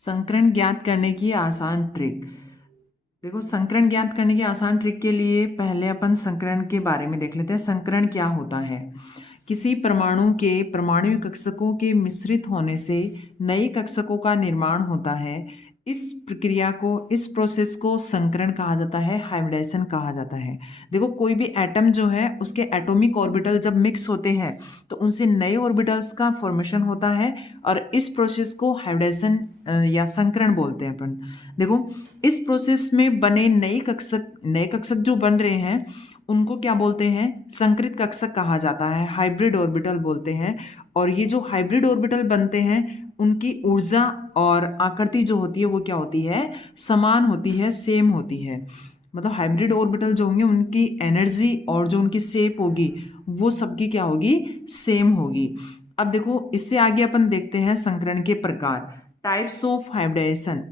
संकरण ज्ञात करने की आसान ट्रिक। देखो, संकरण ज्ञात करने की आसान ट्रिक के लिए पहले अपन संकरण के बारे में देख लेते हैं। संकरण क्या होता है? किसी परमाणु के परमाणु कक्षकों के मिश्रित होने से नए कक्षकों का निर्माण होता है। इस प्रक्रिया को, इस प्रोसेस को संकरण कहा जाता है, हाइब्रिडाइजेशन कहा जाता है। देखो, कोई भी एटम जो है उसके एटॉमिक ऑर्बिटल जब मिक्स होते हैं तो उनसे नए ऑर्बिटल्स का फॉर्मेशन होता है और इस प्रोसेस को हाइब्रिडाइजेशन या संकरण बोलते हैं अपन। देखो, इस प्रोसेस में बने नए कक्षक जो बन रहे हैं उनको क्या बोलते हैं? संकरित कक्षक कहा जाता है, हाइब्रिड ऑर्बिटल बोलते हैं। और ये जो हाइब्रिड ऑर्बिटल बनते हैं उनकी ऊर्जा और आकृति जो होती है वो क्या होती है? समान होती है, सेम होती है। मतलब हाइब्रिड ऑर्बिटल जो होंगे उनकी एनर्जी और जो उनकी शेप होगी वो सबकी क्या होगी? सेम होगी। अब देखो, इससे आगे अपन देखते हैं संकरण के प्रकार, टाइप्स ऑफ हाइब्रिडाइजेशन।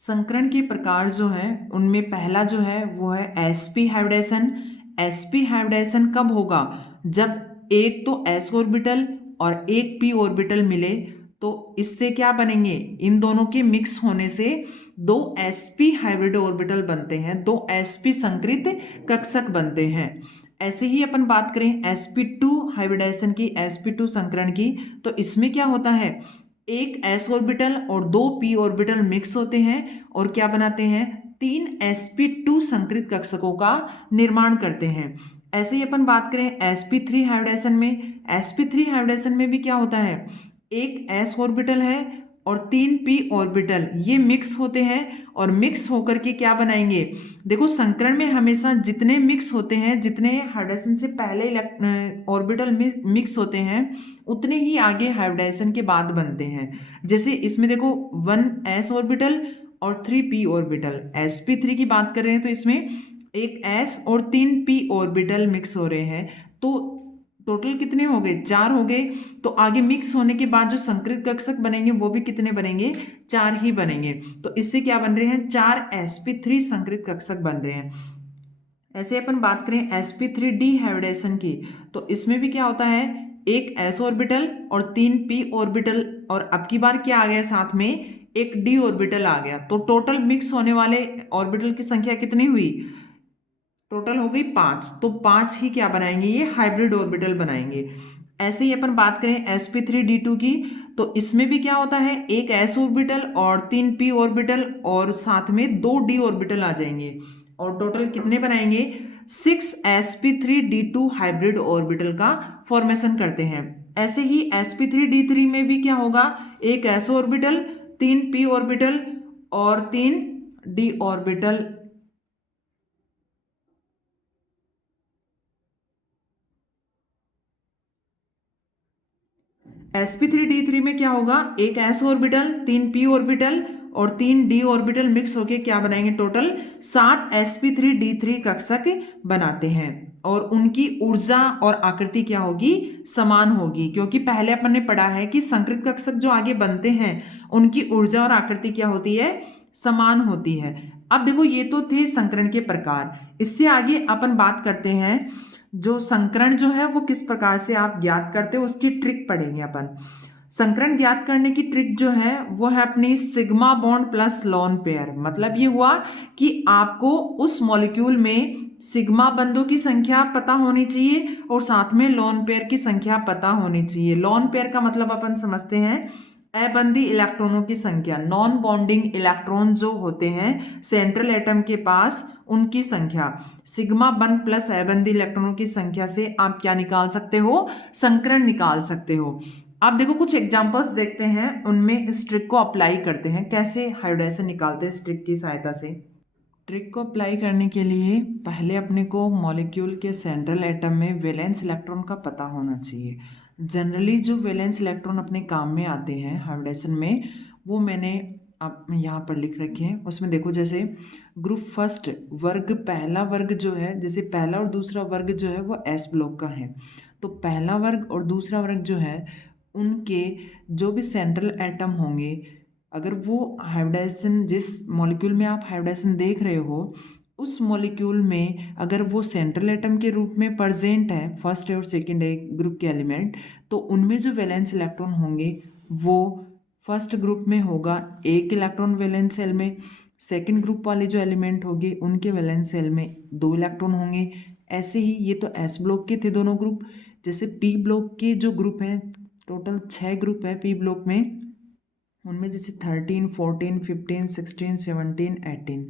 संकरण के प्रकार जो हैं उनमें पहला जो है वो है एसपी हाइब्रिडाइजेशन। एसपी हाइब्रिडाइजेशन कब होगा? जब एक तो एस ऑर्बिटल और एक पी ऑर्बिटल मिले तो इससे क्या बनेंगे? इन दोनों के मिक्स होने से दो एसपी हाइब्रिड ऑर्बिटल बनते हैं, दो एसपी संकरित कक्षक बनते हैं। ऐसे ही अपन बात करें sp2 हाइब्रिडाइजेशन की, sp2 संकरण की, तो इसमें क्या होता है? एक s ऑर्बिटल और दो p ऑर्बिटल मिक्स होते हैं और क्या बनाते हैं? तीन sp2 संकरित कक्षकों का निर्माण करते हैं। ऐसे ही अपन बात करें sp3 हाइब्रिडाइजेशन में, sp3 हाइब्रिडाइजेशन में भी क्या होता है? एक s ऑर्बिटल है और तीन p ऑर्बिटल ये मिक्स होते हैं और मिक्स होकर के क्या बनाएंगे? देखो, संकरण में हमेशा जितने मिक्स होते हैं, जितने हाइब्रिडाइजेशन से पहले ऑर्बिटल मिक्स होते हैं उतने ही आगे हाइब्रिडाइजेशन के बाद बनते हैं। जैसे इसमें देखो, 1s ऑर्बिटल और 3p ऑर्बिटल, sp3 की बात कर रहे हैं तो इसमें एक s और 3p ऑर्बिटल मिक्स हो रहे हैं, तो टोटल कितने हो गए? 4 हो गए। तो आगे मिक्स होने के बाद जो संकरित कक्षक बनेंगे वो भी कितने बनेंगे? 4 ही बनेंगे। तो इससे क्या बन रहे हैं? 4 sp3 संकरित कक्षक बन रहे हैं। ऐसे अपन बात करें sp3d हाइब्रिडाइजेशन की, तो इसमें भी क्या होता है? एक s ऑर्बिटल और तीन p ऑर्बिटल, और अब की बार क्या आ गया साथ में? एक d ऑर्बिटल आ गया। तो टोटल मिक्स होने वाले ऑर्बिटल की संख्या कितनी हुई? टोटल हो गई 5। तो 5 ही क्या बनाएंगे? ये हाइब्रिड ऑर्बिटल बनाएंगे। ऐसे ही अपन बात करें sp3d2 की, तो इसमें भी क्या होता है? एक s ऑर्बिटल और तीन p ऑर्बिटल और साथ में दो d ऑर्बिटल आ जाएंगे और टोटल कितने बनाएंगे? 6 sp3d2 हाइब्रिड ऑर्बिटल का फॉर्मेशन करते हैं। ऐसे ही sp3d3 में भी क्या होगा? एक s ऑर्बिटल, तीन p ऑर्बिटल और तीन d ऑर्बिटल। sp3d3 में क्या होगा? एक s ऑर्बिटल, तीन p ऑर्बिटल और तीन d ऑर्बिटल मिक्स होके क्या बनाएंगे? टोटल 7 sp3d3 कक्षक बनाते हैं और उनकी ऊर्जा और आकृति क्या होगी? समान होगी, क्योंकि पहले अपन ने पढ़ा है कि संकरित कक्षक जो आगे बनते हैं उनकी ऊर्जा और आकृति क्या होती है? समान होती है। अब देखो, ये तो थे संकरण के प्रकार। इससे आगे अपन बात करते हैं जो संकरण जो है वो किस प्रकार से आप ज्ञात करते हो उसकी ट्रिक पढ़ेंगे अपन। संकरण ज्ञात करने की ट्रिक जो है वो है अपनी sigma bond plus lone pair. मतलब ये हुआ कि आपको उस मॉलिक्यूल में सिग्मा बंधों की संख्या पता होनी चाहिए और साथ में लोन पेयर की संख्या पता होनी चाहिए। लोन पेयर का मतलब अपन समझते हैं अबंधी इलेक्ट्रॉनों की संख्या, नॉन बॉन्डिंग इलेक्ट्रॉन जो होते हैं सेंट्रल एटम के पास उनकी संख्या। सिग्मा बंध प्लस अबंधी इलेक्ट्रॉनों की संख्या से आप क्या निकाल सकते हो? संकरण निकाल सकते हो। आप देखो, कुछ एग्जांपल्स देखते हैं, उनमें इस ट्रिक को अप्लाई करते हैं, कैसे हाइब्रिडाइजेशन निकालते हैं इस ट्रिक की सहायता से। ट्रिक को अप्लाई करने के लिए पहले अपने को मॉलिक्यूल के सेंट्रल एटम में वैलेंस इलेक्ट्रॉन का पता होना चाहिए। जनरली जो वैलेंस इलेक्ट्रॉन अपने काम में आते हैं हाइब्रिडेशन में, वो मैंने अब यहाँ पर लिख रखे हैं। उसमें देखो, जैसे ग्रुप फर्स्ट वर्ग, पहला वर्ग जो है, जैसे पहला और दूसरा वर्ग जो है वो एस ब्लॉक का है, तो पहला वर्ग और दूसरा वर्ग जो है उनके जो भी सेंट्रल एटम होंगे, अगर वो हाइब्रिडाइजेशन, जिस मॉलिक्यूल में आप हाइब्रिडाइजेशन देख रहे हो उस मॉलिक्यूल में अगर वो सेंट्रल एटम के रूप में प्रेजेंट है, फर्स्ट और सेकंड ग्रुप के एलिमेंट, तो उनमें जो वैलेंस इलेक्ट्रॉन होंगे वो फर्स्ट ग्रुप में होगा एक इलेक्ट्रॉन वैलेंस सेल में, सेकंड ग्रुप वाले जो एलिमेंट होंगे उनके वैलेंस सेल में 2 इलेक्ट्रॉन होंगे। ऐसे ही ये तो एस ब्लॉक के थे दोनों ग्रुप। जैसे पी ब्लॉक के जो ग्रुप हैं, टोटल 6 ग्रुप है पी ब्लॉक में, उनमें जैसे 13, 14, 15, 16, 17, 18।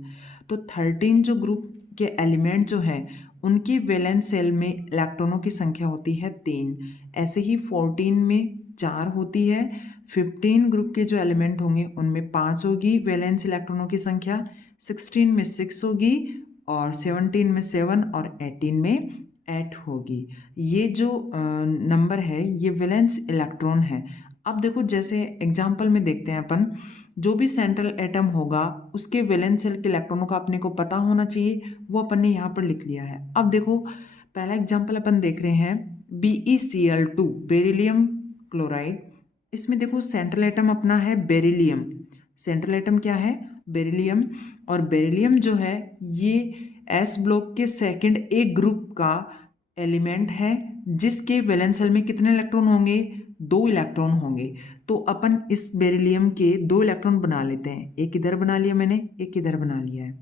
तो 13 जो ग्रुप के एलिमेंट जो हैं उनकी वैलेंस सेल में इलेक्ट्रॉनों की संख्या होती है 3। ऐसे ही 14 में 4 होती है। 15 ग्रुप के जो एलिमेंट होंगे उनमें 5 होगी वैलेंस इलेक्ट्रॉनों की संख्या, 16 में 6 होगी, और 17 में 7 और 18 में 8 होगी। ये जो नंबर है ये वैलेंस इलेक्ट्रॉन है। अब देखो जैसे एग्जाम्पल में देखते हैं अपन, जो भी सेंट्रल एटम होगा उसके वैलेंस शेल के इलेक्ट्रॉनों का अपने को पता होना चाहिए, वो अपन ने यहाँ पर लिख लिया है। अब देखो पहला एग्जाम्पल अपन देख रहे हैं BeCl2 बेरिलियम क्लोराइड। इसमें देखो सेंट्रल एटम अपना है बेरिलियम। सेंट्रल एटम क्या है? बेरिलियम। और बेरिलियम जो है ये एस ब्लॉक के सेकंड ए ग्रुप का एलिमेंट है, जिसके वैलेंस शेल में कितने इलेक्ट्रॉन होंगे? 2 इलेक्ट्रॉन होंगे। तो अपन इस बेरिलियम के 2 इलेक्ट्रॉन बना लेते हैं। एक इधर बना लिया मैंने, एक इधर बना लिया है।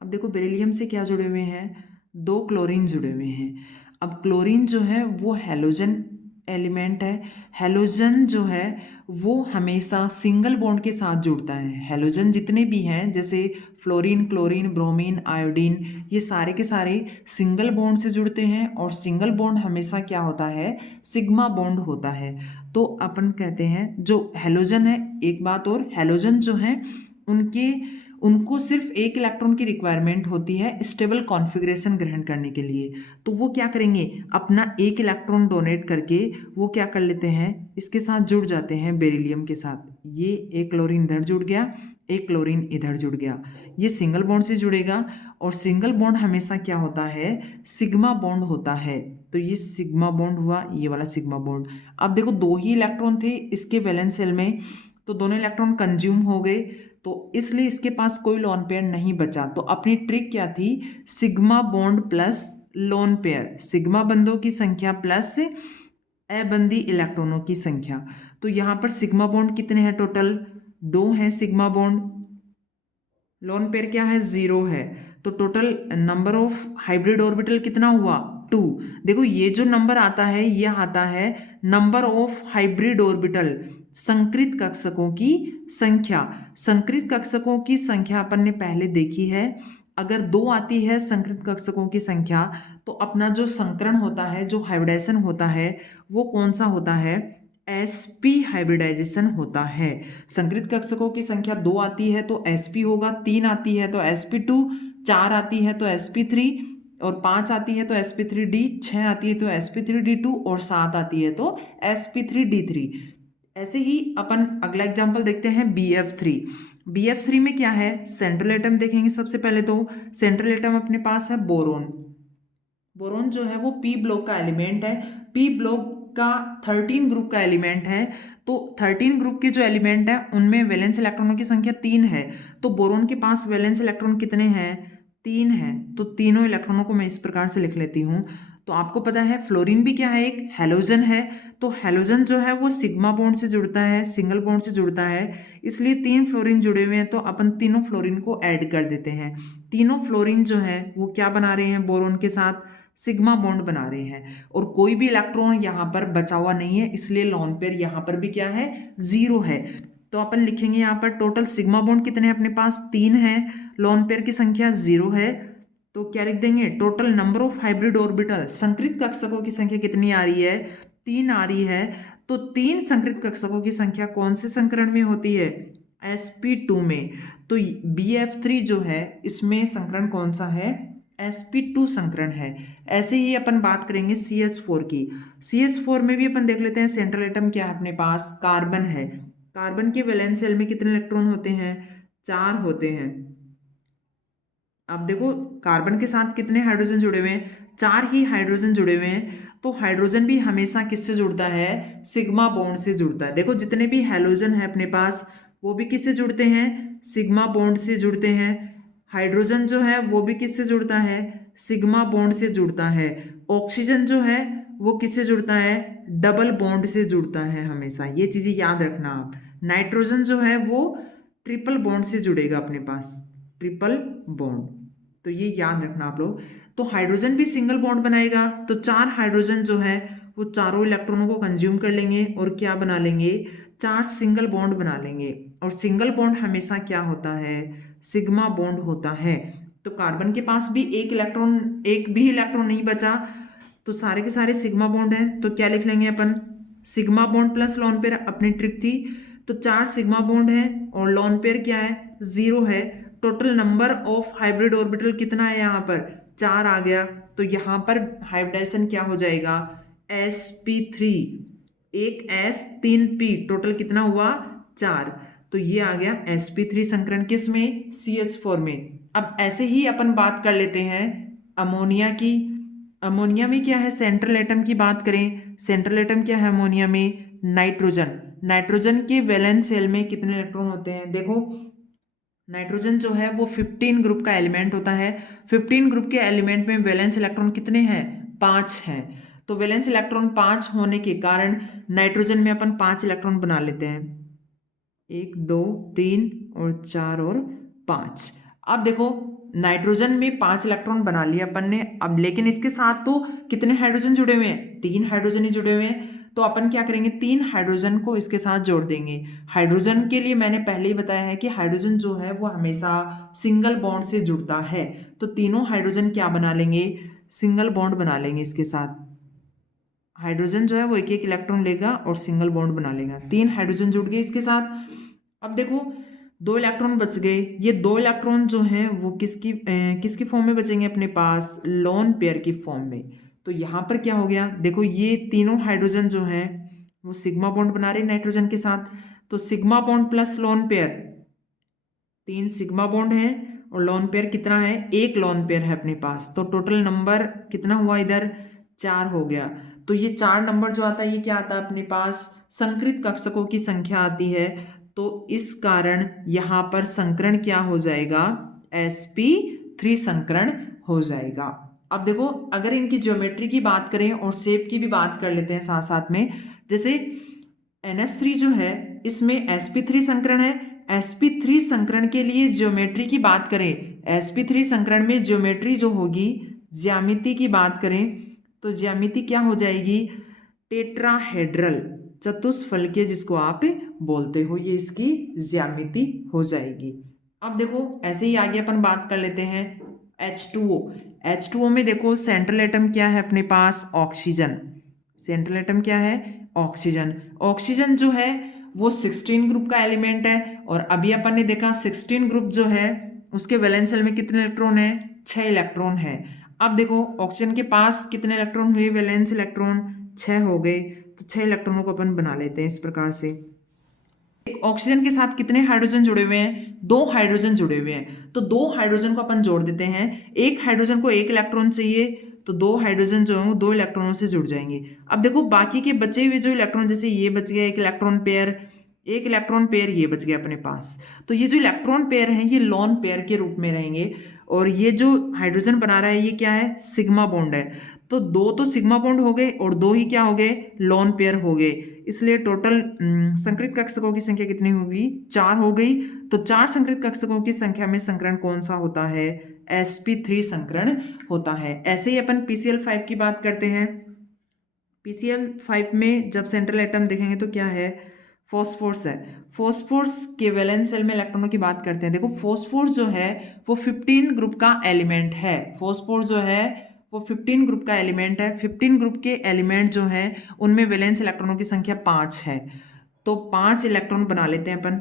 अब देखो बेरिलियम से क्या जुड़े हुए हैं? 2 क्लोरीन जुड़े हुए हैं। अब क्लोरीन जो है वो हैलोजन एलिमेंट है। हैलोजन जो है वो हमेशा सिंगल बॉन्ड के साथ जुड़ता है। हैलोजन जितने भी हैं जैसे फ्लोरीन, क्लोरीन, ब्रोमीन, आयोडीन, ये सारे के सारे सिंगल बॉन्ड से जुड़ते हैं, और सिंगल बॉन्ड हमेशा क्या होता है? सिग्मा बॉन्ड होता है। तो अपन कहते हैं जो हैलोजन है, एक बात और, हैलोजन जो है उनको सिर्फ एक इलेक्ट्रॉन की रिक्वायरमेंट होती है स्टेबल कॉन्फ़िगरेशन ग्रहण करने के लिए। तो वो क्या करेंगे? अपना एक इलेक्ट्रॉन डोनेट करके वो क्या कर लेते हैं? इसके साथ जुड़ जाते हैं बेरिलियम के साथ। ये एक क्लोरीन इधर जुड़ गया, एक क्लोरीन इधर जुड़ गया। ये सिंगल बॉन्ड से जुड़ेगा, और सिंगल बॉन्ड हमेशा क्या होता है? सिग्मा बॉन्ड होता है। तो ये सिग्मा बॉन्ड हुआ, ये वाला सिग्मा बॉन्ड। अब देखो 2 ही इलेक्ट्रॉन थे इसके वैलेंस शेल में, तो दोनों इलेक्ट्रॉन कंज्यूम हो गए, तो इसलिए इसके पास कोई लोन पेयर नहीं बचा। तो अपनी ट्रिक क्या थी? Sigma bond plus lone pair, sigma बंधों की संख्या प्लस अबंधी इलेक्ट्रॉनों की संख्या। तो यहाँ पर सिग्मा बॉन्ड कितने हैं? टोटल 2 हैं सिग्मा बॉन्ड। लोन पेयर क्या है? 0 है। तो total number of hybrid orbital कितना हुआ? 2। देखो ये जो नंबर आता है ये आता है नंबर ऑफ हाइब्रिड ऑर्बिटल, संकृत कक्षकों की संख्या। संकृत कक्षकों की संख्या अपन ने पहले देखी है। अगर 2 आती है संकृत कक्षकों की संख्या, तो अपना जो संकरण होता है, जो हाइब्रिडाइजेशन होता है, वो कौन सा होता है? sp हाइब्रिडाइजेशन होता है। संकृत कक्षकों की संख्या 2 आती है तो sp होगा, 3 आती है तो sp2, 4 आती है तो sp3, और 5 आती है तो sp3d, 6 आती है तो sp3d2, और 7 आती है तो sp3d3। ऐसे ही अपन अगला एग्जांपल देखते हैं BF3। BF3 में क्या है? सेंट्रल एटम देखेंगे सबसे पहले। तो सेंट्रल एटम अपने पास है बोरोन। बोरोन जो है वो पी ब्लॉक का एलिमेंट है। पी ब्लॉक का 13 ग्रुप का एलिमेंट है। तो 13 ग्रुप के जो एलिमेंट है उनमें वैलेंस इलेक्ट्रॉनों की संख्या 3 है। तो बोरोन के पास वैलेंस इलेक्ट्रॉन कितने हैं? 3 है। तो तीनों इलेक्ट्रॉनों को मैं इस प्रकार से लिख लेती हूँ। तो आपको पता है फ्लोरीन भी क्या है? एक हैलोजन है। तो हैलोजन जो है वो सिग्मा बॉन्ड से जुड़ता है, सिंगल बॉन्ड से जुड़ता है, इसलिए 3 फ्लोरीन जुड़े हुए हैं। तो अपन तीनों फ्लोरीन को ऐड कर देते हैं। तीनों फ्लोरीन जो है वो क्या बना रहे हैं? बोरोन के साथ सिग्मा बॉन्ड बना रहे हैं, और कोई भी इलेक्ट्रॉन यहाँ पर बचा हुआ नहीं है, इसलिए लोन पेयर यहाँ पर भी क्या है? 0 है। तो अपन लिखेंगे यहाँ पर टोटल सिग्मा बॉन्ड कितने हैं अपने पास? 3 है। लोन पेयर की संख्या 0 है। तो क्या लिख देंगे? Total number of hybrid orbital, संकृत कक्षकों की संख्या कितनी आ रही है? 3 आ रही है। तो 3 संकृत कक्षकों की संख्या कौन से संकरण में होती है? sp2 में। तो BF3 जो है इसमें संकरण कौन सा है? sp2 संकरण है। ऐसे ही अपन बात करेंगे CH4 की। CH4 में भी अपन देख लेते हैं सेंट्रल एटम क्या है अपने पास? कार्बन है। कार्बन के वैलेंस शेल में कितने इलेक्ट्रॉन होते हैं? 4 होते हैं। अब देखो कार्बन के साथ कितने हाइड्रोजन जुड़े हुए हैं? 4 ही हाइड्रोजन जुड़े हुए हैं। तो हाइड्रोजन भी हमेशा किससे जुड़ता है? सिग्मा बॉन्ड से जुड़ता है। देखो जितने भी हाइड्रोजन है अपने पास वो भी किससे जुड़ते हैं? सिग्मा बॉन्ड से जुड़ते हैं। हाइड्रोजन जो है वो भी किससे जुड़ता है? सिग्मा बॉन्ड से जुड़ता है। ऑक्सीजन जो है वो किससे जुड़ता है? डबल बॉन्ड से जुड़ता है हमेशा। ये चीजें याद रखना आप। नाइट्रोजन जो है वो ट्रिपल बॉन्ड से जुड़ेगा अपने पास, ट्रिपल बॉन्ड, तो ये याद रखना आप लोग। तो हाइड्रोजन भी सिंगल बॉन्ड बनाएगा, तो 4 हाइड्रोजन जो है वो चारों इलेक्ट्रॉनों को कंज्यूम कर लेंगे और क्या बना लेंगे, 4 सिंगल बॉन्ड बना लेंगे। और सिंगल बॉन्ड हमेशा क्या होता है, सिग्मा बॉन्ड होता है। तो कार्बन के पास भी एक भी इलेक्ट्रॉन नहीं बचा, तो सारे के सारे सिग्मा बॉन्ड हैं, तो क्या लिख लेंगे अपन, sigma bond plus lone pair, अपनी ट्रिक थी। तो 4 सिग्मा बॉन्ड है और लोन पेयर क्या है, 0 है। Total number of hybrid orbital कितना है, यहाँ पर 4 आ गया। तो यहाँ पर हाइब्रिडाइजेशन क्या हो जाएगा, sp3, एक s 3 p, टोटल कितना हुआ 4। तो ये आ गया sp3 संकरण किस में, CH4 में। अब ऐसे ही अपन बात कर लेते हैं अमोनिया की। अमोनिया में क्या है, सेंट्रल एटम की बात करें, सेंट्रल एटम क्या है अमोनिया में, नाइट्रोजन। नाइट्रोजन के वैलेंस शेल में कितने इलेक्ट्रॉन होते हैं, देखो नाइट्रोजन जो है वो 15 ग्रुप का एलिमेंट होता है। 15 ग्रुप के एलिमेंट में वैलेंस इलेक्ट्रॉन कितने हैं, 5 हैं। तो वैलेंस इलेक्ट्रॉन 5 होने के कारण नाइट्रोजन में अपन 5 इलेक्ट्रॉन बना लेते हैं, 1 2 3 और 4 और 5। अब देखो नाइट्रोजन में 5 इलेक्ट्रॉन बना लिया अपन ने, अब लेकिन इसके साथ तो कितने हाइड्रोजन जुड़े हुए हैं, 3 हाइड्रोजन ही जुड़े हुए हैं। तो अपन क्या करेंगे, 3 हाइड्रोजन को इसके साथ जोड़ देंगे। हाइड्रोजन के लिए मैंने पहले ही बताया है कि हाइड्रोजन जो है वो हमेशा सिंगल बॉन्ड से जुड़ता है। तो तीनों हाइड्रोजन क्या बना लेंगे, सिंगल बॉन्ड बना लेंगे इसके साथ। हाइड्रोजन जो है वो एक एक इलेक्ट्रॉन लेगा और सिंगल बॉन्ड बना लेगा। 3 हाइड्रोजन जुड़ गए इसके साथ। अब देखो 2 इलेक्ट्रॉन बच गए। ये 2 इलेक्ट्रॉन जो हैं वो किसकी फॉर्म में बचेंगे अपने पास, लोन पेयर की फॉर्म में। तो यहाँ पर क्या हो गया, देखो ये तीनों हाइड्रोजन जो हैं वो सिग्मा बॉन्ड बना रहे नाइट्रोजन के साथ। तो sigma bond plus lone pair, 3 sigma bond है और लोन पेयर कितना है, एक लोन पेयर है अपने पास। तो टोटल नंबर कितना हुआ इधर, 4 हो गया। तो ये 4 नंबर जो आता है ये क्या आता है अपने पास, संकृत कक्षकों की संख्या आती है। तो इस कारण यहाँ पर संकरण क्या हो जाएगा, sp3 संकरण हो जाएगा। अब देखो अगर इनकी ज्योमेट्री की बात करें और शेप की भी बात कर लेते हैं साथ साथ में, जैसे NH3 जो है इसमें sp3 संकरण है। sp3 संकरण के लिए ज्योमेट्री की बात करें, sp3 संकरण में ज्योमेट्री जो होगी, ज्यामिति की बात करें तो ज्यामिति क्या हो जाएगी, टेट्राहेड्रल, चतुष्फलकीय जिसको आप बोलते हो, ये इसकी ज्यामिति हो जाएगी। अब देखो ऐसे ही आगे अपन बात कर लेते हैं H2O। H2O में देखो सेंट्रल एटम क्या है अपने पास, ऑक्सीजन। सेंट्रल एटम क्या है, ऑक्सीजन। ऑक्सीजन जो है वो 16 ग्रुप का एलिमेंट है। और अभी अपन ने देखा 16 ग्रुप जो है उसके वैलेंस शेल में कितने इलेक्ट्रॉन है, 6 इलेक्ट्रॉन है। अब देखो ऑक्सीजन के पास कितने इलेक्ट्रॉन हुए, वैलेंस इलेक्ट्रॉन 6 हो गए। तो 6 इलेक्ट्रॉनों को अपन बना लेते हैं इस प्रकार से। ऑक्सीजन के साथ कितने हाइड्रोजन जुड़े हुए हैं, 2 हाइड्रोजन जुड़े हुए हैं। तो 2 हाइड्रोजन को अपन जोड़ देते हैं। एक हाइड्रोजन को 1 इलेक्ट्रॉन चाहिए, तो 2 हाइड्रोजन जो है वो 2 इलेक्ट्रॉनों से जुड़ जाएंगे। अब देखो बाकी के बचे हुए जो इलेक्ट्रॉन, जैसे ये बच गया एक इलेक्ट्रॉन पेयर, ये बच गया अपने पास। तो ये जो इलेक्ट्रॉन पेयर हैं ये लोन पेयर के रूप में रहेंगे। और ये जो हाइड्रोजन बना रहा है ये क्या है, सिग्मा बॉन्ड है। तो 2 तो सिग्मा बॉन्ड हो गए और 2 ही क्या हो गए, लोन पेयर हो गए। इसलिए टोटल संकृत कक्षकों की संख्या कितनी होगी, 4 हो गई। तो 4 संकृत कक्षकों की संख्या में संकरण कौन सा होता है, sp3 संकरण होता है। ऐसे ही अपन PCl5 की बात करते हैं। PCl5 में जब सेंट्रल एटम देखेंगे तो क्या है, फॉस्फोरस है। फॉस्फोरस के वैलेंस शेल में इलेक्ट्रॉनों की बात करते हैं। देखो फॉस्फोरस जो है वो 15 ग्रुप का एलिमेंट है। फॉस्फोरस जो है वो 15 ग्रुप का एलिमेंट है। 15 ग्रुप के एलिमेंट जो है उनमें वैलेंस इलेक्ट्रॉनों की संख्या 5 है। तो 5 इलेक्ट्रॉन बना लेते हैं अपन,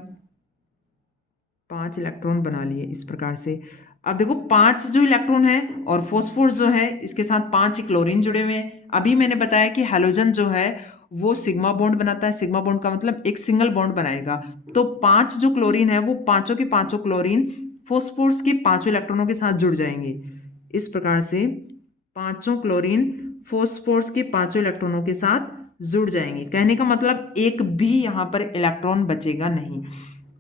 5 इलेक्ट्रॉन बना लिए इस प्रकार से। अब देखो 5 जो इलेक्ट्रॉन है और फॉस्फोरस जो है इसके साथ 5 क्लोरीन जुड़े हुए हैं। अभी मैंने बताया कि हैलोजन जो है वो सिग्मा बॉन्ड बनाता है। सिग्मा बॉन्ड का मतलब एक सिंगल बॉन्ड बनाएगा। तो 5 जो क्लोरीन है वो पांचों के पांचों क्लोरीन फॉस्फोरस के 5 इलेक्ट्रॉनों के साथ जुड़ जाएंगे। इस प्रकार से 5 क्लोरीन फॉस्फोरस के 5 इलेक्ट्रॉनों के साथ जुड़ जाएंगे। कहने का मतलब एक भी यहाँ पर इलेक्ट्रॉन बचेगा नहीं।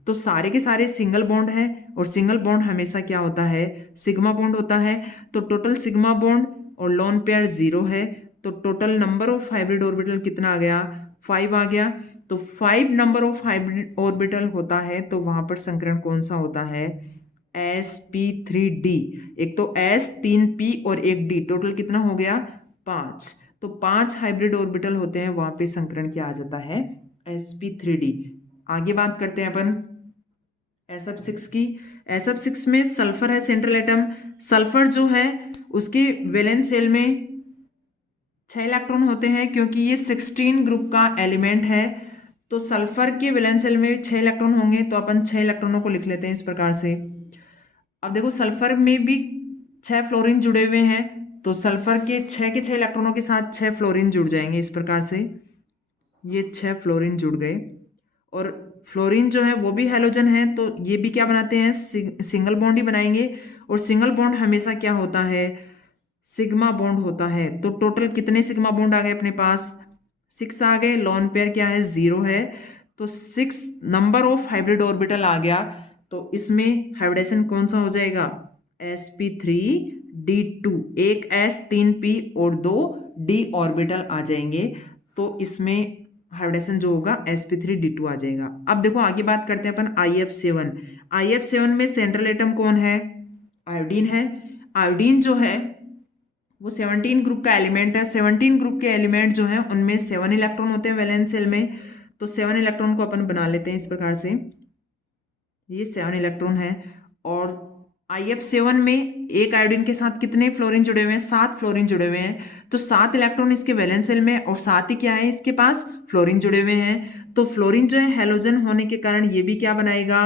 तो सारे के सारे सिंगल बॉन्ड हैं और सिंगल बॉन्ड हमेशा क्या होता है, सिग्मा बॉन्ड होता है। तो टोटल सिग्मा बॉन्ड और लोन पेयर 0 है। तो total number of hybrid orbital कितना आ गया, 5 आ गया। तो 5 नंबर ऑफ हाइब्रिड ऑर्बिटल होता है तो वहां पर संकरण कौन सा होता है, sp3d। एक तो s 3p और एक d, टोटल कितना हो गया 5। तो 5 हाइब्रिड ऑर्बिटल होते हैं, वहां पे संकरण क्या आ जाता है sp3d। आगे बात करते हैं अपन sf6 की। sf6 में सल्फर है सेंट्रल एटम। सल्फर जो है उसके वैलेंस शेल में 6 इलेक्ट्रॉन होते हैं, क्योंकि ये 16 ग्रुप का एलिमेंट है। तो सल्फर के वैलेंस शेल में 6 इलेक्ट्रॉन होंगे, तो अपन 6 इलेक्ट्रॉनों को लिख लेते हैं इस प्रकार से। अब देखो सल्फर में भी 6 फ्लोरीन जुड़े हुए हैं, तो सल्फर के 6 इलेक्ट्रॉनों के साथ 6 फ्लोरीन जुड़ जाएंगे इस प्रकार से। ये 6 फ्लोरीन जुड़ गए, और फ्लोरीन जो है वो भी हैलोजन है, तो ये भी क्या बनाते हैं, सिंगल बॉन्ड ही बनाएंगे। और सिंगल बॉन्ड हमेशा क्या होता है, सिग्मा बॉन्ड होता है। तो टोटल कितने सिग्मा बॉन्ड आ गए अपने पास, 6 आ गए। लोन पेयर क्या है, 0 है। तो 6 नंबर ऑफ हाइब्रिड ऑर्बिटल आ गया। तो इसमें हाइब्रिडेशन कौन सा हो जाएगा, sp3d2। एक s 3p और 2 d ऑर्बिटल आ जाएंगे, तो इसमें हाइब्रिडेशन जो होगा sp3d2 आ जाएगा। अब देखो आगे बात करते हैं अपन IF7। IF7 में सेंट्रल एटम कौन है, आयोडीन है। आयोडीन जो है वो 17 ग्रुप का एलिमेंट है। 17 ग्रुप के एलिमेंट जो है उनमें 7 इलेक्ट्रॉन होते हैं वैलेंस शेल में। तो 7 इलेक्ट्रॉन को अपन बना लेते हैं इस प्रकार से, ये 7 इलेक्ट्रॉन है। और IF7 में एक आयोडीन के साथ कितने फ्लोरीन जुड़े हुए हैं, 7 फ्लोरीन जुड़े हुए हैं। तो 7 इलेक्ट्रॉन इसके वैलेंस शेल में, और 7 ही क्या है इसके पास, फ्लोरीन जुड़े हुए हैं। तो फ्लोरीन जो है हैलोजन होने के कारण ये भी क्या बनाएगा,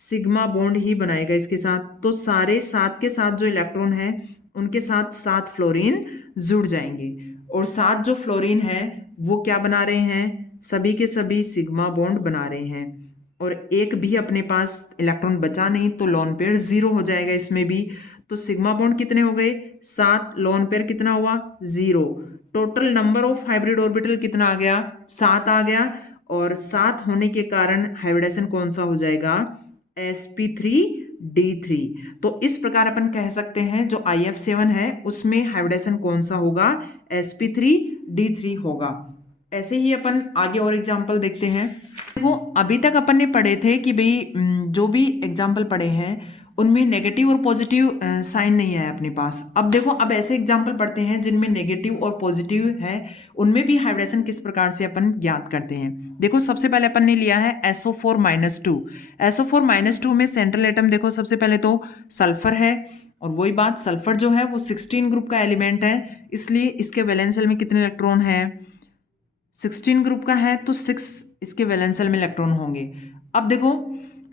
सिग्मा बॉन्ड ही बनाएगा इसके साथ। तो सारे 7 के साथ जो इलेक्ट्रॉन है उनके साथ 7 फ्लोरीन जुड़ जाएंगे, और 7 जो फ्लोरीन है वो क्या बना रहे हैं, सभी के सभी सिग्मा बॉन्ड बना रहे हैं। और एक भी अपने पास इलेक्ट्रॉन बचा नहीं, तो लोन पेयर 0 हो जाएगा इसमें भी। तो सिग्मा बॉन्ड कितने हो गए, 7, लोन पेयर कितना हुआ 0। Total number of hybrid orbital कितना आ गया, 7 आ गया। और 7 होने के कारण हाइब्रिडेशन कौन सा हो जाएगा, sp3d3। तो इस प्रकार अपन कह सकते हैं जो IF7 है उसमें हाइब्रिडेशन कौन सा होगा, sp3d3 होगा। ऐसे ही अपन आगे और एग्जाम्पल देखते हैं। वो अभी तक अपन ने पढ़े थे कि भाई जो भी एग्जाम्पल पढ़े हैं उनमें नेगेटिव और पॉजिटिव साइन नहीं है अपने पास। अब देखो अब ऐसे एग्जाम्पल पढ़ते हैं जिनमें नेगेटिव और पॉजिटिव है, उनमें भी हाइब्रिडेशन किस प्रकार से अपन ज्ञात करते हैं। देखो सबसे पहले अपन ने लिया है SO4-2। SO4-2 में सेंट्रल एटम देखो सबसे पहले तो सल्फर है, और वही बात सल्फर जो है वो 16 ग्रुप का एलिमेंट है, इसलिए इसके वैलेंस शेल में कितने इलेक्ट्रॉन है, 16 ग्रुप का है, तो 6 इसके वैलेंस शेल में इलेक्ट्रॉन होंगे। अब देखो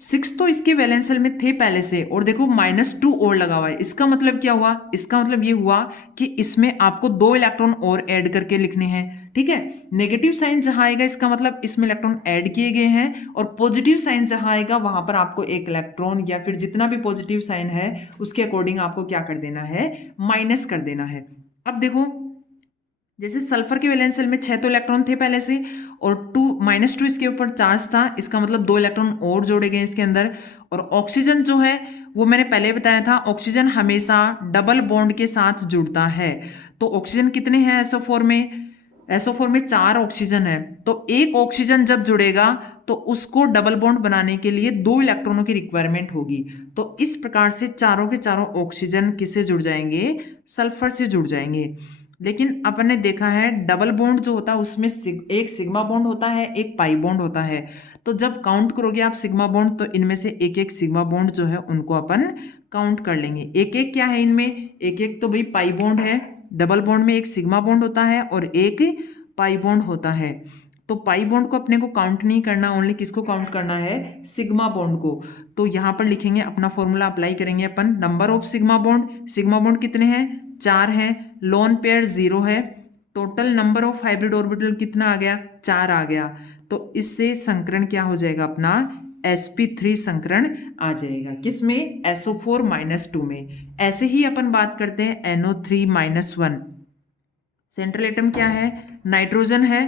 6 तो इसके वैलेंस शेल में थे पहले से, और देखो -2 और लगा हुआ है। इसका मतलब क्या हुआ, इसका मतलब ये हुआ कि इसमें आपको 2 इलेक्ट्रॉन और ऐड करके लिखने हैं। ठीक है, नेगेटिव साइन जहां आएगा इसका मतलब इसमें इलेक्ट्रॉन ऐड किए गए हैं, और पॉजिटिव साइन जहां आएगा वहां पर आपको एक इलेक्ट्रॉन या फिर जितना भी पॉजिटिव साइन है उसके अकॉर्डिंग आपको क्या कर देना है, माइनस कर देना है। अब देखो जैसे सल्फर के वैलेंस शेल में 6 तो इलेक्ट्रॉन थे पहले से, और -2 इसके ऊपर चार्ज था, इसका मतलब 2 इलेक्ट्रॉन और जोड़े गए इसके अंदर। और ऑक्सीजन जो है वो मैंने पहले बताया था, ऑक्सीजन हमेशा डबल बॉन्ड के साथ जुड़ता है। तो ऑक्सीजन कितने हैं SO4 में, SO4 में 4 ऑक्सीजन है। तो एक ऑक्सीजन जब जुड़ेगा तो उसको डबल बॉन्ड बनाने के लिए 2 इलेक्ट्रॉनों की रिक्वायरमेंट होगी। तो इस प्रकार से चारों के चारों ऑक्सीजन किससे जुड़ जाएंगे, सल्फर से जुड़ जाएंगे। लेकिन अपन ने देखा है डबल बॉन्ड जो होता है उसमें एक सिग्मा बॉन्ड होता है, एक पाई बॉन्ड होता है। तो जब काउंट करोगे आप सिग्मा बॉन्ड, तो इनमें से एक एक सिग्मा बॉन्ड जो है उनको अपन काउंट कर लेंगे। एक एक क्या है इनमें, एक एक तो भाई पाई बॉन्ड है। डबल बॉन्ड में एक सिग्मा बॉन्ड होता है और एक पाई बॉन्ड होता है। तो पाई बॉन्ड को अपने को काउंट नहीं करना, ओनली किसको काउंट करना है, सिग्मा बॉन्ड को। तो यहाँ पर लिखेंगे अपना फॉर्मूला अप्लाई करेंगे अपन, number of sigma bond, sigma bond कितने हैं, 4 हैं। लोन पेयर 0 है। Total number of hybrid orbital कितना आ गया, 4 आ गया। तो इससे संकरण क्या हो जाएगा अपना, sp3 संकरण आ जाएगा। किसमें, SO4-2 में। ऐसे ही अपन बात करते हैं NO3-1। सेंट्रल एटम क्या है, नाइट्रोजन है।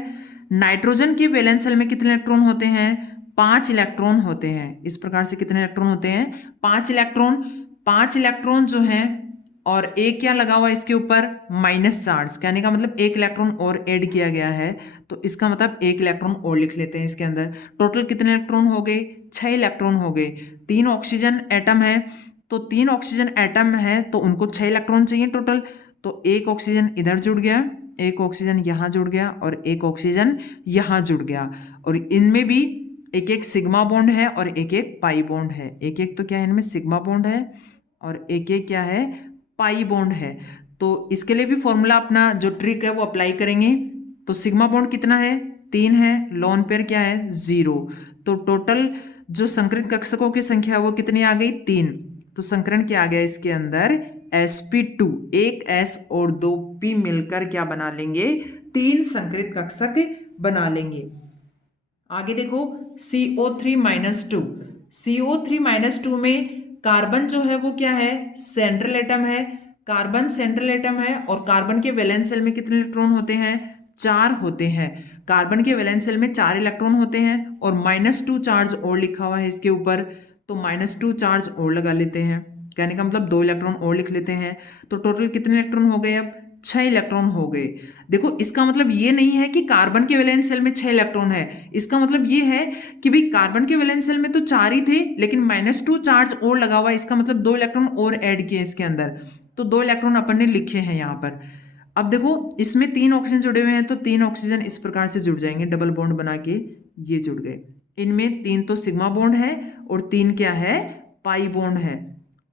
नाइट्रोजन के वैलेंस शेल में कितने इलेक्ट्रॉन होते हैं, 5 इलेक्ट्रॉन होते हैं। इस प्रकार से कितने इलेक्ट्रॉन होते हैं, 5 इलेक्ट्रॉन। 5 इलेक्ट्रॉन जो हैं और एक क्या लगा हुआ है इसके ऊपर, माइनस चार्ज, कहने का मतलब एक इलेक्ट्रॉन और ऐड किया गया है, तो इसका मतलब एक इलेक्ट्रॉन और लिख लेते हैं इसके अंदर। टोटल कितने इलेक्ट्रॉन हो गए, 6 इलेक्ट्रॉन हो गए। 3 ऑक्सीजन एटम है, तो 3 ऑक्सीजन एटम है तो उनको 6 इलेक्ट्रॉन चाहिए टोटल, तो एक ऑक्सीजन इधर जुड़ गया, एक ऑक्सीजन यहाँ जुड़ गया और एक ऑक्सीजन यहाँ जुड़ गया। और इनमें भी एक एक सिग्मा बॉन्ड है और एक एक पाई बॉन्ड है। एक एक तो क्या है, इनमें सिग्मा बॉन्ड है और एक एक क्या है, पाई बॉन्ड है। तो इसके लिए भी फॉर्मूला अपना जो ट्रिक है वो अप्लाई करेंगे। तो सिग्मा बॉन्ड कितना है, 3 है, लोन पेयर क्या है, 0। तो टोटल जो संकरित कक्षकों की संख्या है वो कितनी आ गई, 3। तो संकरण क्या आ गया इसके अंदर, sp2, एक s और 2 p मिलकर क्या बना लेंगे, 3 संकरित कक्षक बना लेंगे। आगे देखो CO3-2, CO3-2 में कार्बन जो है वो क्या है, सेंट्रल एटम है, कार्बन सेंट्रल एटम है। और कार्बन के वैलेंस शेल में कितने इलेक्ट्रॉन होते हैं, 4 होते हैं। कार्बन के वैलेंस शेल में 4 इलेक्ट्रॉन होते हैं और -2 चार्ज और लिखा हुआ है इसके ऊपर, तो -2 चार्ज और लगा लेते हैं, कहने का मतलब 2 इलेक्ट्रॉन और लिख लेते हैं। तो टोटल कितने इलेक्ट्रॉन हो गए, अब 6 इलेक्ट्रॉन हो गए। देखो इसका मतलब ये नहीं है कि कार्बन के वैलेंस शेल में 6 इलेक्ट्रॉन है, इसका मतलब ये है कि भाई कार्बन के वैलेंस शेल में तो 4 ही थे लेकिन -2 चार्ज और लगा हुआ है, इसका मतलब 2 इलेक्ट्रॉन और ऐड किए इसके अंदर, तो 2 इलेक्ट्रॉन अपन ने लिखे हैं यहाँ पर। अब देखो इसमें 3 ऑक्सीजन जुड़े हुए हैं, तो 3 ऑक्सीजन इस प्रकार से जुड़ जाएंगे, डबल बॉन्ड बना के ये जुड़ गए। इनमें 3 तो सिग्मा बॉन्ड है और 3 क्या है, पाई बॉन्ड है।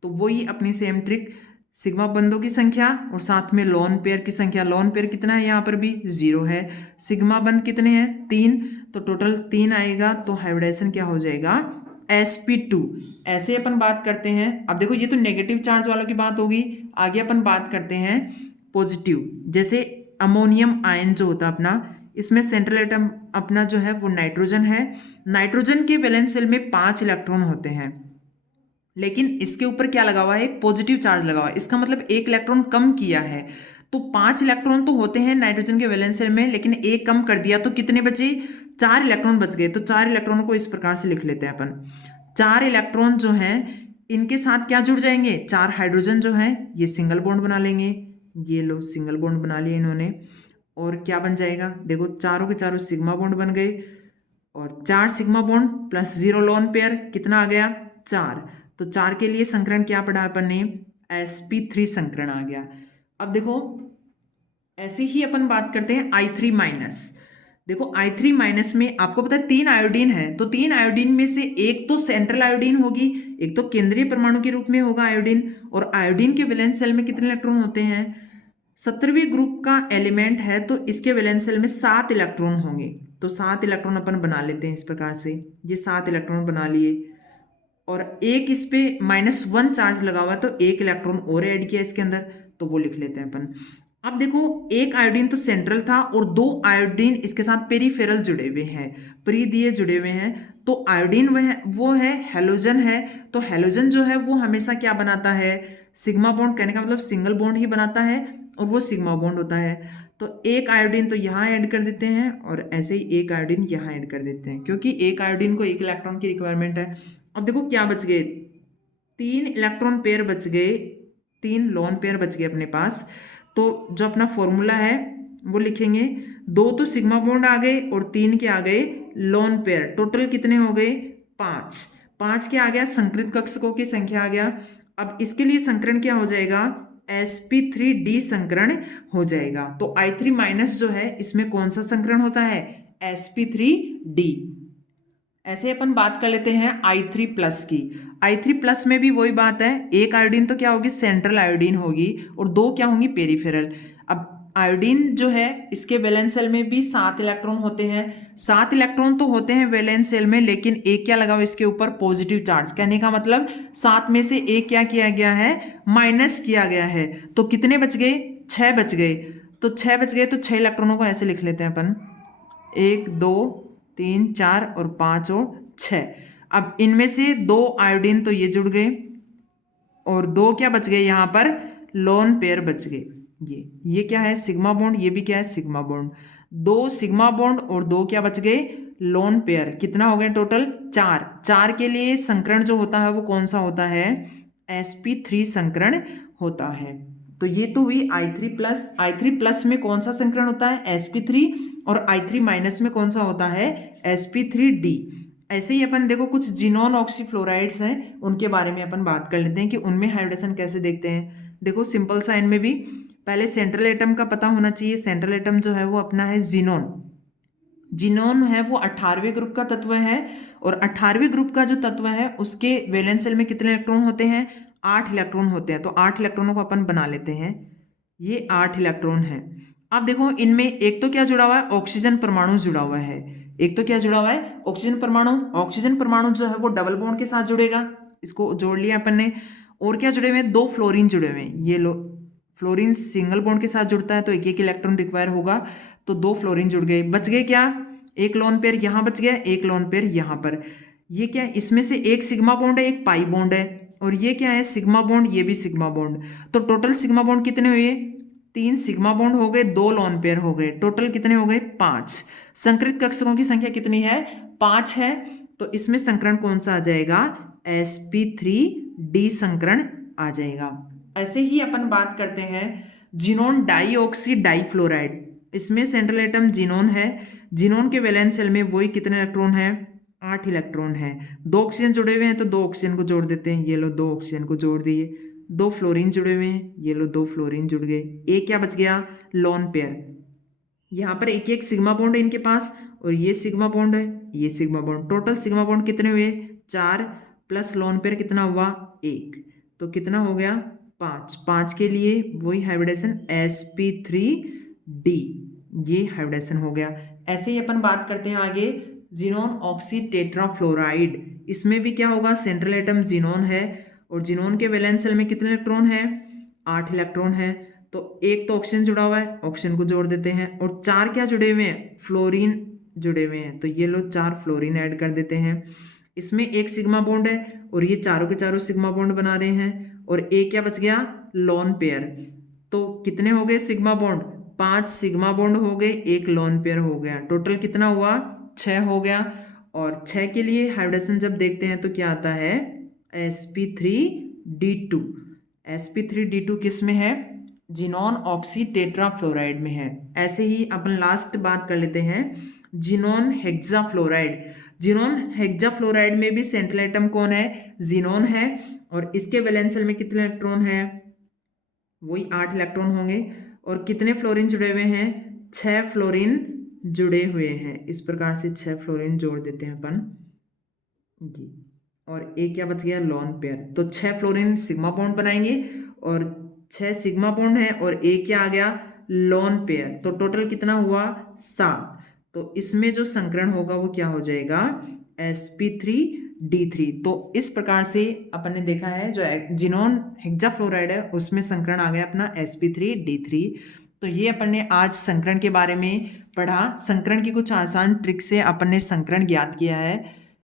तो वही अपनी सेम ट्रिक, सिग्मा बंधों की संख्या और साथ में लोन पेयर की संख्या। लोन पेयर कितना है, यहाँ पर भी 0 है। सिग्मा बंध कितने हैं, 3, तो टोटल 3 आएगा, तो हाइब्रिडाइजेशन क्या हो जाएगा, sp2। ऐसे अपन बात करते हैं। अब देखो ये तो नेगेटिव चार्ज वालों की बात होगी, आगे अपन बात करते हैं पॉजिटिव। जैसे अमोनियम आयन जो होता है अपना, इसमें सेंट्रल एटम अपना जो है वो नाइट्रोजन है। नाइट्रोजन के वैलेंस शेल में 5 इलेक्ट्रॉन होते हैं, लेकिन इसके ऊपर क्या लगा हुआ है, एक पॉजिटिव चार्ज लगा हुआ है, इसका मतलब एक इलेक्ट्रॉन कम किया है। तो 5 इलेक्ट्रॉन तो होते हैं नाइट्रोजन के वैलेंस शेल में, लेकिन एक कम कर दिया, तो कितने बचे, 4 इलेक्ट्रॉन बच गए। तो 4 इलेक्ट्रॉन को इस प्रकार से लिख लेते हैं अपन। 4 इलेक्ट्रॉन जो हैं इनके साथ क्या जुड़ जाएंगे, 4 हाइड्रोजन जो है ये सिंगल बॉन्ड बना लेंगे, ये लो सिंगल बॉन्ड बना लिए इन्होंने। और क्या बन जाएगा, देखो चारों के चारों सिग्मा बॉन्ड बन गए, और 4 sigma bond plus 0 lone pair कितना आ गया, 4। तो 4 के लिए संकरण क्या पढ़ा अपन ने, sp3 संकरण आ गया। अब देखो ऐसे ही अपन बात करते हैं I3-। देखो I3- में आपको पता है 3 आयोडीन है, तो 3 आयोडीन में से एक तो सेंट्रल आयोडीन होगी, एक तो केंद्रीय परमाणु के रूप में होगा आयोडीन। और आयोडीन के वैलेंस शेल में कितने इलेक्ट्रॉन होते हैं, 17वें ग्रुप का एलिमेंट है, तो इसके वैलेंस शेल में 7 इलेक्ट्रॉन होंगे। तो 7 इलेक्ट्रॉन अपन बना लेते हैं इस प्रकार से, ये 7 इलेक्ट्रॉन बना लिए। और एक इस पे -1 चार्ज लगा हुआ है, तो एक इलेक्ट्रॉन और ऐड किया इसके अंदर, तो वो लिख लेते हैं अपन। अब देखो एक आयोडीन तो सेंट्रल था और 2 आयोडीन इसके साथ पेरीफेरल जुड़े हुए हैं, परिधीय जुड़े हुए हैं। तो आयोडीन वो है हैलोजन है, तो हैलोजन जो है वो हमेशा क्या बनाता है, सिग्मा बॉन्ड, कहने का मतलब सिंगल बॉन्ड ही बनाता है, और वो सिग्मा बॉन्ड होता है। तो एक आयोडीन तो यहाँ ऐड कर देते हैं और ऐसे ही एक आयोडीन यहाँ ऐड कर देते हैं, क्योंकि एक आयोडीन को एक इलेक्ट्रॉन की रिक्वायरमेंट है। अब देखो क्या बच गए, 3 इलेक्ट्रॉन पेयर बच गए, 3 लोन पेयर बच गए अपने पास। तो जो अपना फॉर्मूला है वो लिखेंगे, 2 तो सिग्मा बॉन्ड आ गए और 3 के आ गए लोन पेयर, टोटल कितने हो गए, 5। 5 क्या आ गया, संकरित कक्षकों की संख्या आ गया। अब इसके लिए संकरण क्या हो जाएगा, sp3d संकरण हो जाएगा। तो I3- जो है इसमें कौन सा संकरण होता है, sp3d। ऐसे अपन बात कर लेते हैं I3+ की। I3+ में भी वही बात है, एक आयोडीन तो क्या होगी, सेंट्रल आयोडीन होगी, और 2 क्या होंगी, पेरीफेरल। अब आयोडीन जो है इसके वैलेंस शेल में भी 7 इलेक्ट्रॉन होते हैं। 7 इलेक्ट्रॉन तो होते हैं वैलेंस शेल में, लेकिन एक क्या लगा हुआ इसके ऊपर, पॉजिटिव चार्ज, कहने का मतलब 7 में से एक क्या किया गया है, माइनस किया गया है। तो कितने बच गए, 6 बच गए। तो 6 बच गए, तो 6 इलेक्ट्रॉनों को ऐसे लिख लेते हैं अपन, 1 2 3 4 और 5 और 6। अब इनमें से 2 आयोडीन तो ये जुड़ गए और 2 क्या बच गए, यहाँ पर लोन पेयर बच गए। ये क्या है, सिग्मा बॉन्ड, ये भी क्या है, सिग्मा बॉन्ड। 2 सिग्मा बॉन्ड और 2 क्या बच गए, लोन पेयर। कितना हो गए टोटल, 4। 4 के लिए संकरण जो होता है वो कौन सा होता है, sp3 संकरण होता है। तो ये तो हुई I3+। I3+ में कौन सा संकरण होता है? sp3। और I3- में कौन सा होता है? sp3d। ऐसे ही अपन देखो कुछ जिनोन ऑक्सीफ्लोराइड्स हैं, उनके बारे में अपन बात कर लेते हैं कि उनमें हाइब्रिडेशन कैसे देखते हैं। देखो सिंपल सा इनमें भी पहले सेंट्रल एटम का पता होना चाहिए। सेंट्रल एटम जो है वो अपना है जिनोन। जिनोन है वो 18वें ग्रुप का तत्व है, और 18वें ग्रुप का जो तत्व है उसके वैलेंस शेल में कितने इलेक्ट्रॉन होते हैं? 8 इलेक्ट्रॉन होते हैं। तो 8 इलेक्ट्रॉनों को अपन बना लेते हैं, ये 8 इलेक्ट्रॉन है। अब देखो इनमें एक तो क्या जुड़ा हुआ है? ऑक्सीजन परमाणु जुड़ा हुआ है। एक तो क्या जुड़ा हुआ है? ऑक्सीजन परमाणु। ऑक्सीजन परमाणु जो है वो डबल बॉन्ड के साथ जुड़ेगा, इसको जोड़ लिया अपन ने। और क्या जुड़े हुए हैं? 2 फ्लोरीन जुड़े हुए हैं। ये लो, फ्लोरीन सिंगल बॉन्ड के साथ जुड़ता है तो एक एक इलेक्ट्रॉन रिक्वायर होगा, तो 2 फ्लोरीन जुड़ गए। बच गए क्या? एक लोन पेयर यहाँ बच गया, एक लोन पेयर यहाँ पर। ये क्या है? इसमें से एक सिग्मा बॉन्ड है, एक पाई बॉन्ड है। और ये क्या है? सिग्मा बॉन्ड, ये भी सिग्मा बॉन्ड। तो टोटल सिग्मा बॉन्ड कितने हुए? 3 सिग्मा बॉन्ड हो गए, 2 लोन पेयर हो गए। टोटल कितने हो गए? 5। संकरित कक्षकों की संख्या कितनी है? 5 है। तो इसमें संकरण कौन सा आ जाएगा? sp3d संकरण आ जाएगा। ऐसे ही अपन बात करते हैं जिनोन डाईऑक्सी डाईफ्लोराइड। इसमें सेंट्रल एटम जिनोन है। जिनोन के वैलेंस शेल में वही कितने इलेक्ट्रॉन है? 8 इलेक्ट्रॉन है। 2 ऑक्सीजन जुड़े हुए हैं तो 2 ऑक्सीजन को जोड़ देते हैं, ये लो 2 ऑक्सीजन को जोड़ दिए। 2 फ्लोरीन जुड़े हुए हैं, ये लो 2 फ्लोरीन जुड़ गए। एक क्या बच गया? Lone pair. यहाँ पर एक एक सिग्मा बॉन्ड है इनके पास, और ये सिग्मा बॉन्ड है, ये sigma bond. Total sigma bond कितने हुए? 4 प्लस लोन पेयर कितना हुआ? 1। तो कितना हो गया? 5। 5 के लिए वही हाइब्रिडेशन sp3d, ये हाइब्रिडेशन हो गया। ऐसे ही अपन बात करते हैं आगे जिनोन ऑक्सी टेट्राफ्लोराइड। इसमें भी क्या होगा? सेंट्रल एटम जिनोन है, और जिनोन के वैलेंस शेल में कितने इलेक्ट्रॉन है? 8 इलेक्ट्रॉन है। तो एक तो ऑक्सीजन जुड़ा हुआ है, ऑक्सीजन को जोड़ देते हैं। और 4 क्या जुड़े हुए हैं? फ्लोरीन जुड़े हुए हैं, तो ये लो 4 फ्लोरीन ऐड कर देते हैं। इसमें एक सिग्मा बॉन्ड है, और ये चारों के चारों सिग्मा बॉन्ड बना रहे हैं। और एक क्या बच गया? Lone pair. तो कितने हो गए सिग्मा बॉन्ड? 5 सिग्मा बॉन्ड हो गए, एक लोन पेयर हो गया। टोटल कितना हुआ? 6 हो गया। और 6 के लिए हाइब्रिडेशन जब देखते हैं तो क्या आता है? sp3d2। sp3d2 किस में है? जिनोन ऑक्सी टेट्राफ्लोराइड में है। ऐसे ही अपन लास्ट बात कर लेते हैं जिनोन हेक्साफ्लोराइड। जिनोन हेक्साफ्लोराइड में भी सेंट्रल एटम कौन है? जिनोन है। और इसके वैलेंस शेल में कितने इलेक्ट्रॉन है? वही 8 इलेक्ट्रॉन होंगे। और कितने फ्लोरीन जुड़े हुए हैं? 6 फ्लोरीन जुड़े हुए हैं। इस प्रकार से 6 फ्लोरीन जोड़ देते हैं अपन जी। और एक क्या बच गया? Lone pair. तो 6 फ्लोरीन सिग्मा बॉन्ड बनाएंगे, और 6 सिग्मा बॉन्ड है, और एक क्या आ गया? Lone pair. तो टोटल कितना हुआ? 7। तो इसमें जो संकरण होगा वो क्या हो जाएगा? sp3d3। तो इस प्रकार से अपन ने देखा है जो जिनोन हेक्साफ्लोराइड है उसमें संकरण आ गया अपना sp3d3। तो ये अपन ने आज संकरण के बारे में पढ़ा। संकरण की कुछ आसान ट्रिक से अपन ने संकरण ज्ञात किया है।